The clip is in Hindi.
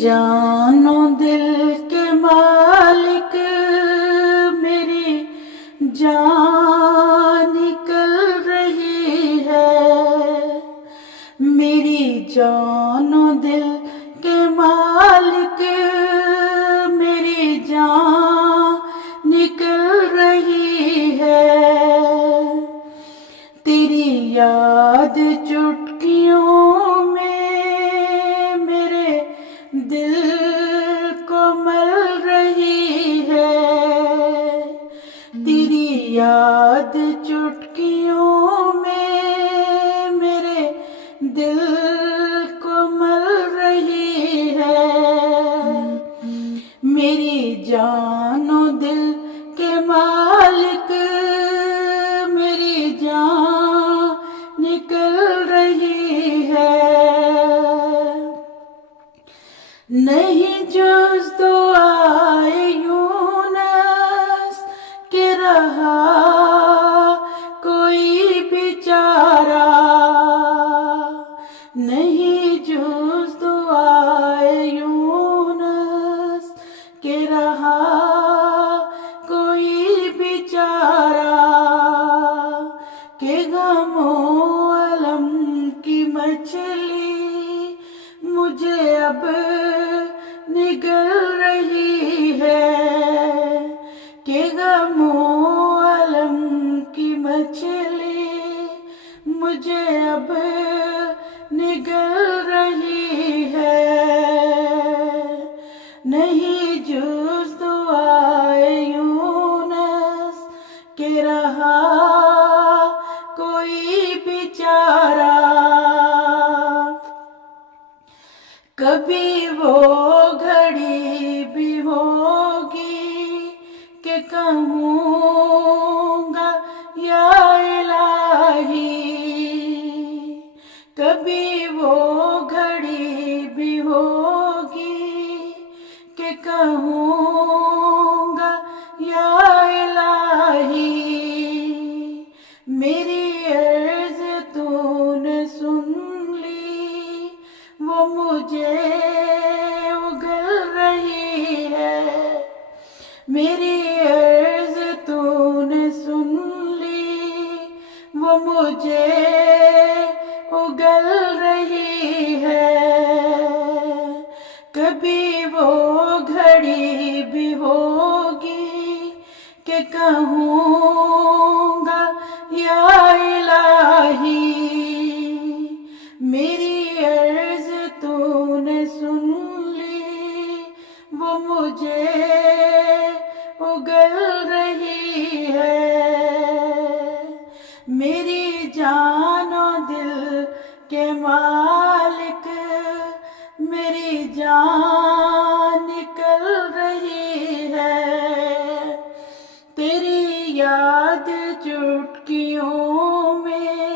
जानो दिल के मालिक, मेरी जान निकल रही है। मेरी जानो दिल के मालिक, मेरी जान निकल रही है। तेरी याद चुटकियों में मेरे दिल को मल रही है। तेरी याद चुटकियों में मेरे दिल को मल रही है। मेरी जानो दिल के मालिक, मेरी जान निकल रही है। नहीं जुज़ दुआए यूनुस के रहा कोई बेचारा। नहीं जुज़ दुआए यूनुस के रहा कोई बेचारा। के गमो अलम की मछली मुझे अब निगल रही है। के गमो अलम की मछली मुझे अब निगल रही है। नहीं जुज़ दुआए यूनुस के रहा कोई बेचारा। कभी वो घड़ी भी होगी कि कहूँगा या इलाही। कभी वो घड़ी भी होगी कि कहूँगा या इलाही। मेरी अर्ज़ तूने सुन ली, वो मुझे उगल रही है। मेरी अर्ज़ तूने सुन ली, वो मुझे उगल रही है। कभी वो घड़ी भी होगी कि कहूँगा या इलाही। मेरी अर्ज़ तूने सुन ली, वो मुझे उगल रही है। मेरी जानो दिल के मालिक, मेरी जान निकल रही है। तेरी याद चुटकियों में